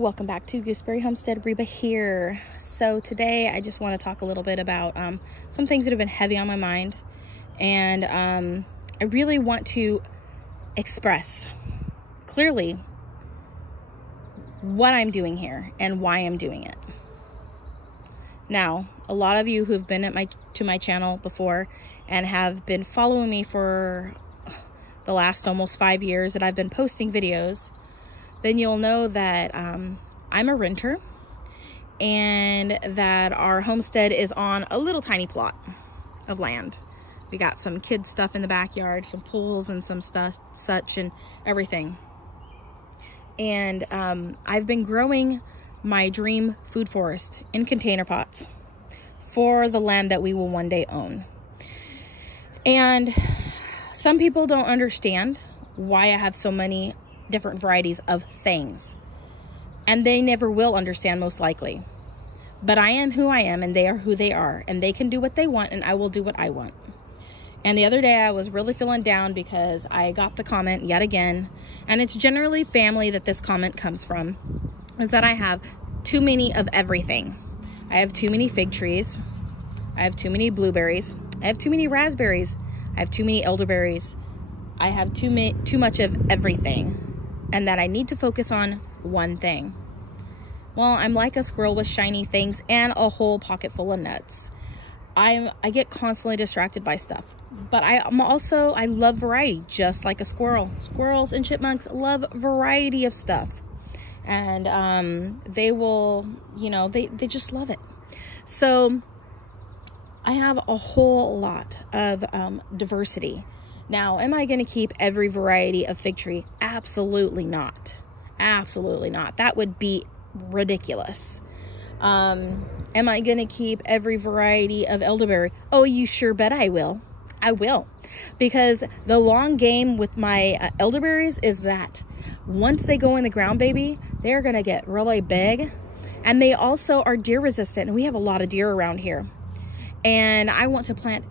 Welcome back to Gooseberry Homestead. Reba here. So today I just want to talk a little bit about some things that have been heavy on my mind, and I really want to express clearly what I'm doing here and why I'm doing it. Now, a lot of you who've been to my channel before and have been following me for the last almost 5 years that I've been posting videos, then you'll know that I'm a renter and that our homestead is on a little tiny plot of land. We got some kid stuff in the backyard, some pools and some stuff, such and everything. And I've been growing my dream food forest in container pots for the land that we will one day own. And some people don't understand why I have so many different varieties of things, and they never will understand, most likely. But I am who I am and they are who they are, and they can do what they want and I will do what I want. And the other day I was really feeling down because I got the comment yet again, and it's generally family that this comment comes from, is that I have too many of everything. I have too many fig trees, I have too many blueberries, I have too many raspberries, I have too many elderberries, I have too much of everything, and that I need to focus on one thing. Well, I'm like a squirrel with shiny things and a whole pocket full of nuts. I get constantly distracted by stuff, but I love variety, just like a squirrel. Squirrels and chipmunks love variety of stuff, and they will, they just love it. So I have a whole lot of diversity. Now, am I going to keep every variety of fig tree? Absolutely not. Absolutely not. That would be ridiculous. Am I going to keep every variety of elderberry? Oh, you sure bet I will. I will. Because the long game with my elderberries is that once they go in the ground, baby, they're going to get really big. And they also are deer resistant. And we have a lot of deer around here. And I want to plant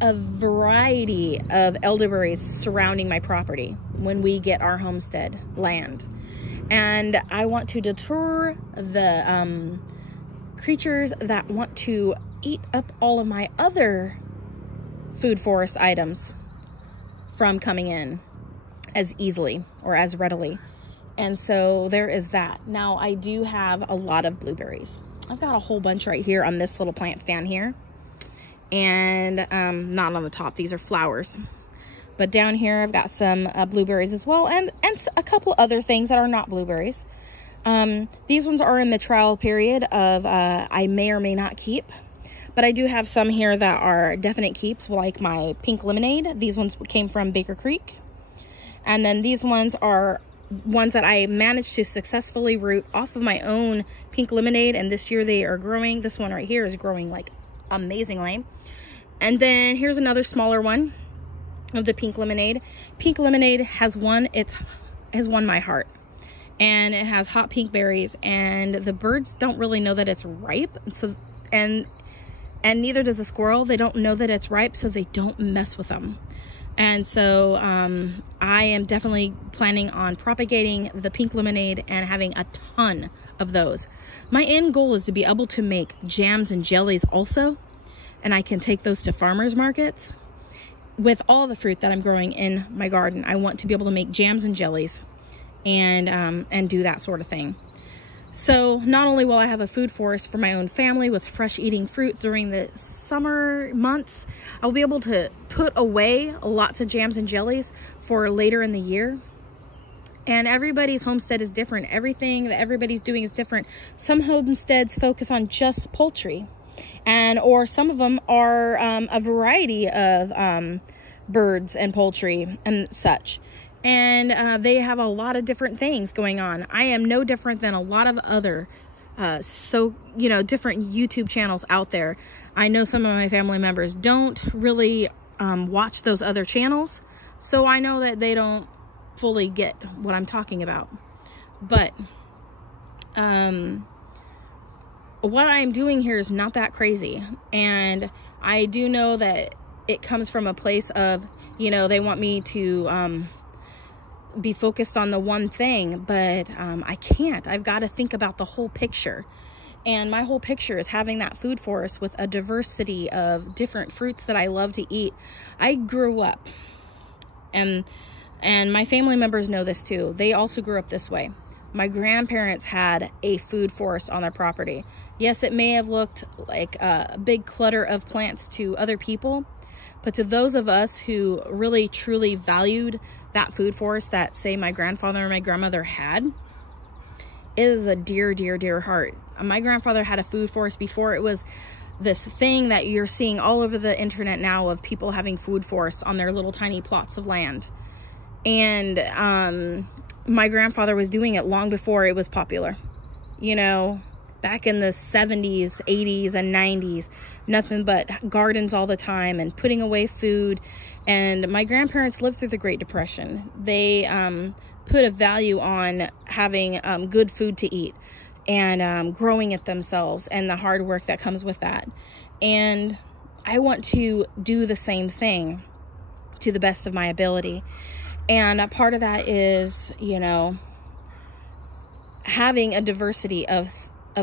a variety of elderberries surrounding my property when we get our homestead land. And I want to deter the creatures that want to eat up all of my other food forest items from coming in as easily or as readily. And so there is that. Now, I do have a lot of blueberries. I've got a whole bunch right here on this little plant stand here. And not on the top, these are flowers, but down here I've got some blueberries as well, and a couple other things that are not blueberries. These ones are in the trial period of I may or may not keep, but I do have some here that are definite keeps, like my pink lemonade. These ones came from Baker Creek, and then these ones are ones that I managed to successfully root off of my own pink lemonade, and this year they are growing. This one right here is growing like amazingly. And then here's another smaller one of the pink lemonade. Pink lemonade has won my heart, and it has hot pink berries, and the birds don't really know that it's ripe. So and neither does the squirrel. They don't know that it's ripe, so they don't mess with them. And so I am definitely planning on propagating the pink lemonade and having a ton of those. My end goal is to be able to make jams and jellies also, and I can take those to farmers markets with all the fruit that I'm growing in my garden. I want to be able to make jams and jellies and do that sort of thing. So not only will I have a food forest for my own family with fresh eating fruit during the summer months, I'll be able to put away lots of jams and jellies for later in the year. And everybody's homestead is different. Everything that everybody's doing is different. Some homesteads focus on just poultry, or some of them are a variety of birds and poultry and such. And they have a lot of different things going on. I am no different than a lot of other different YouTube channels out there. I know some of my family members don't really watch those other channels, so I know that they don't fully get what I'm talking about. But what I'm doing here is not that crazy, and I do know that it comes from a place of, they want me to be focused on the one thing, but I can't. I've got to think about the whole picture. And my whole picture is having that food forest with a diversity of different fruits that I love to eat. I grew up, and my family members know this too. They also grew up this way. My grandparents had a food forest on their property. Yes, it may have looked like a big clutter of plants to other people, but to those of us who really truly valued that food forest that, say, my grandfather and my grandmother had, it is a dear, dear, dear heart. My grandfather had a food forest before it was this thing that you're seeing all over the internet now of people having food forests on their little tiny plots of land. And my grandfather was doing it long before it was popular. You know, back in the 70s, 80s, and 90s, nothing but gardens all the time and putting away food. And my grandparents lived through the Great Depression. They put a value on having good food to eat and growing it themselves and the hard work that comes with that. And I want to do the same thing to the best of my ability. And a part of that is, you know, having a diversity of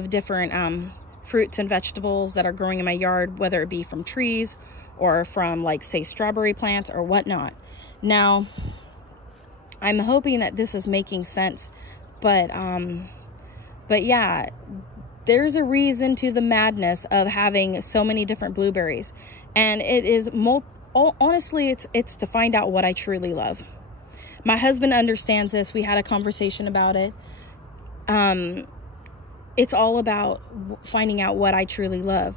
different fruits and vegetables that are growing in my yard, whether it be from trees or from, like, say, strawberry plants or whatnot. Now, I'm hoping that this is making sense, but yeah, there's a reason to the madness of having so many different blueberries, and it is honestly, it's to find out what I truly love. My husband understands this. We had a conversation about it. It's all about finding out what I truly love.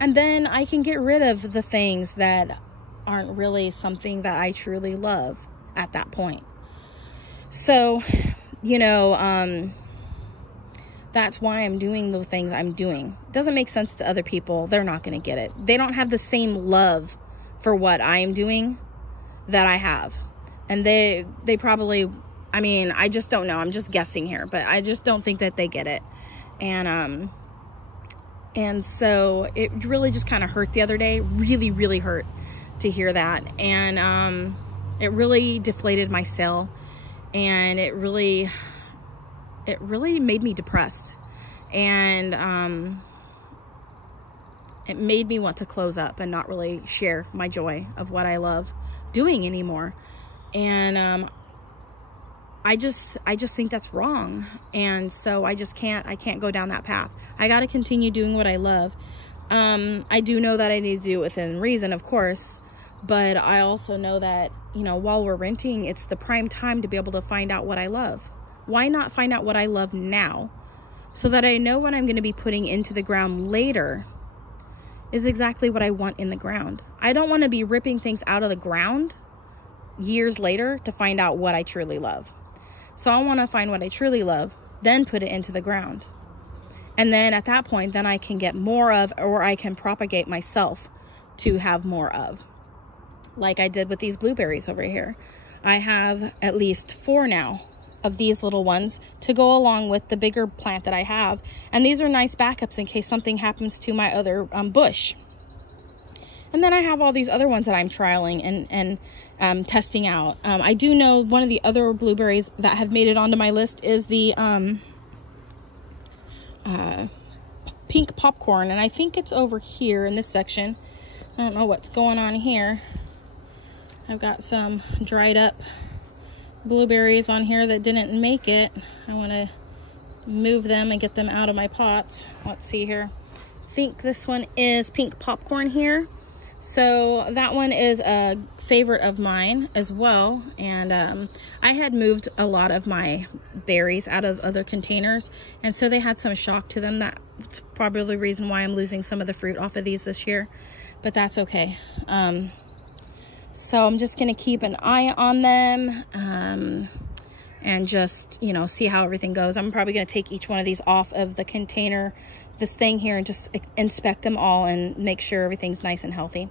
And then I can get rid of the things that aren't really something that I truly love at that point. So, you know, that's why I'm doing the things I'm doing. It doesn't make sense to other people. They're not going to get it. They don't have the same love for what I am doing that I have. And they probably, I mean, I just don't know. I'm just guessing here, but I just don't think that they get it. And so it really just kind of hurt the other day. Really, really hurt to hear that. And it really deflated my sale. And it really made me depressed. And it made me want to close up and not really share my joy of what I love doing anymore. And I just think that's wrong. And so I can't go down that path. I got to continue doing what I love. I do know that I need to do it within reason, of course, but I also know that, you know, while we're renting, it's the prime time to be able to find out what I love. Why not find out what I love now, so that I know what I'm going to be putting into the ground later is exactly what I want in the ground. I don't want to be ripping things out of the ground years later to find out what I truly love. So I want to find what I truly love, then put it into the ground. And then at that point, then I can get more of, or I can propagate myself to have more of. Like I did with these blueberries over here. I have at least 4 now of these little ones to go along with the bigger plant that I have. And these are nice backups in case something happens to my other bush. And then I have all these other ones that I'm trialing and testing out. I do know one of the other blueberries that have made it onto my list is the pink popcorn, and I think it's over here in this section. I don't know what's going on here. I've got some dried up blueberries on here that didn't make it. I want to move them and get them out of my pots. Let's see here. I think this one is pink popcorn here. So that one is a favorite of mine as well. And I had moved a lot of my berries out of other containers, and so they had some shock to them. That's probably the reason why I'm losing some of the fruit off of these this year, but that's okay. So I'm just going to keep an eye on them and just, you know, see how everything goes. I'm probably going to take each one of these off of the container, this thing here, and just inspect them all and make sure everything's nice and healthy.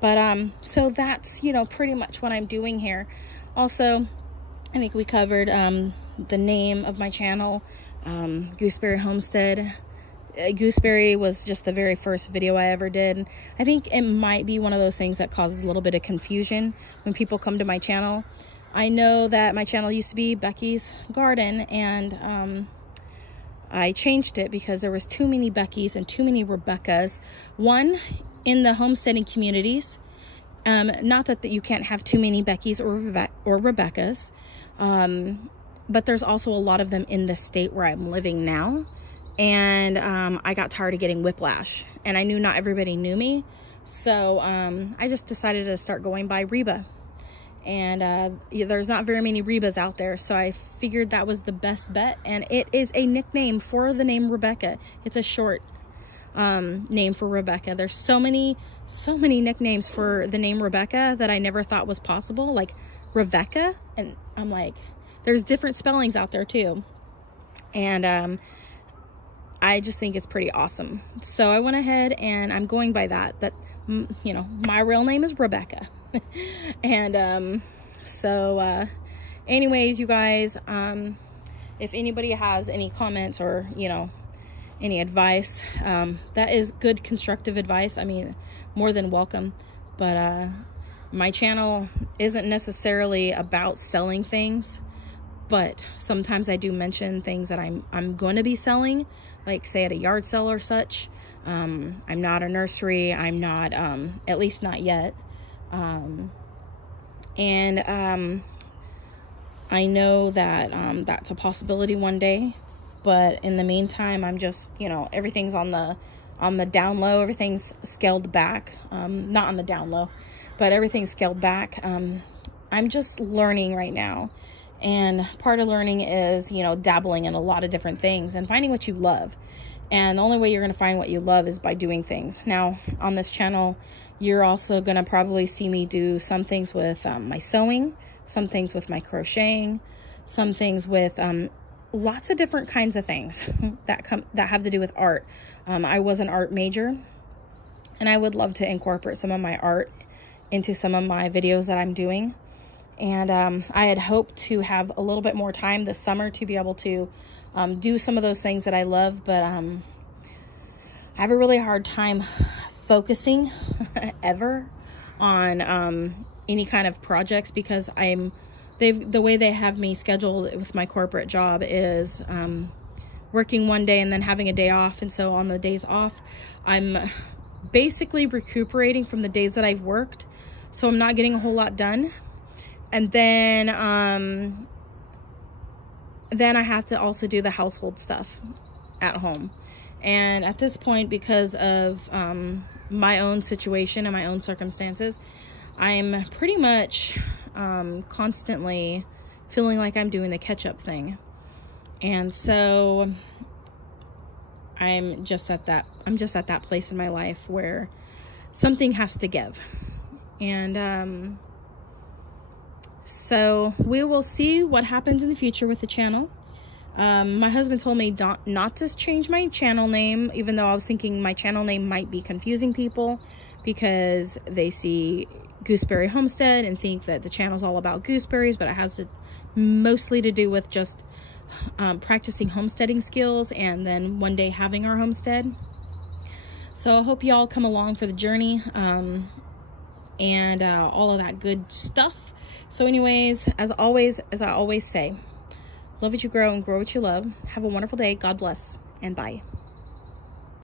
But so that's, you know, pretty much what I'm doing here. Also, I think we covered the name of my channel, Gooseberry Homestead. Gooseberry was just the very first video I ever did. I think it might be one of those things that causes a little bit of confusion when people come to my channel. I know that my channel used to be Becky's Garden, and I changed it because there was too many Beckys and too many Rebeccas. One, in the homesteading communities, not that you can't have too many Beckys or Rebeccas, but there's also a lot of them in the state where I'm living now. And I got tired of getting whiplash, and I knew not everybody knew me. So I just decided to start going by Reba. And there's not very many Rebas out there, so I figured that was the best bet. And it is a nickname for the name Rebecca. It's a short name for Rebecca. There's so many nicknames for the name Rebecca that I never thought was possible, like Rebecca. And I'm like, there's different spellings out there too. And I just think it's pretty awesome. So I went ahead and I'm going by that. But, you know, my real name is Rebecca. And anyways, you guys, if anybody has any comments or, you know, any advice, that is good constructive advice. I mean, more than welcome. But my channel isn't necessarily about selling things, but sometimes I do mention things that I'm going to be selling, like say at a yard sale or such. I'm not a nursery. I'm not, at least not yet. I know that that's a possibility one day, but in the meantime, I'm just, you know, everything's on the down low. Everything's scaled back. Not on the down low, but everything's scaled back. I'm just learning right now, and part of learning is, you know, dabbling in a lot of different things and finding what you love. And the only way you're going to find what you love is by doing things. Now, on this channel, you're also going to probably see me do some things with my sewing, some things with my crocheting, some things with lots of different kinds of things that have to do with art. I was an art major, and I would love to incorporate some of my art into some of my videos that I'm doing. And I had hoped to have a little bit more time this summer to be able to do some of those things that I love, but I have a really hard time focusing ever on any kind of projects, because the way they have me scheduled with my corporate job is working one day and then having a day off. And so on the days off, I'm basically recuperating from the days that I've worked, so I'm not getting a whole lot done. And then I have to also do the household stuff at home. And at this point, because of my own situation and my own circumstances, I'm pretty much constantly feeling like I'm doing the catch-up thing. And so I'm just at that place in my life where something has to give. And so we will see what happens in the future with the channel. My husband told me not to change my channel name, even though I was thinking my channel name might be confusing people because they see Gooseberry Homestead and think that the channel's all about gooseberries, but it has mostly to do with just practicing homesteading skills and then one day having our homestead. So I hope y'all come along for the journey and all of that good stuff. So anyways, as I always say, love what you grow and grow what you love. Have a wonderful day. God bless, and bye.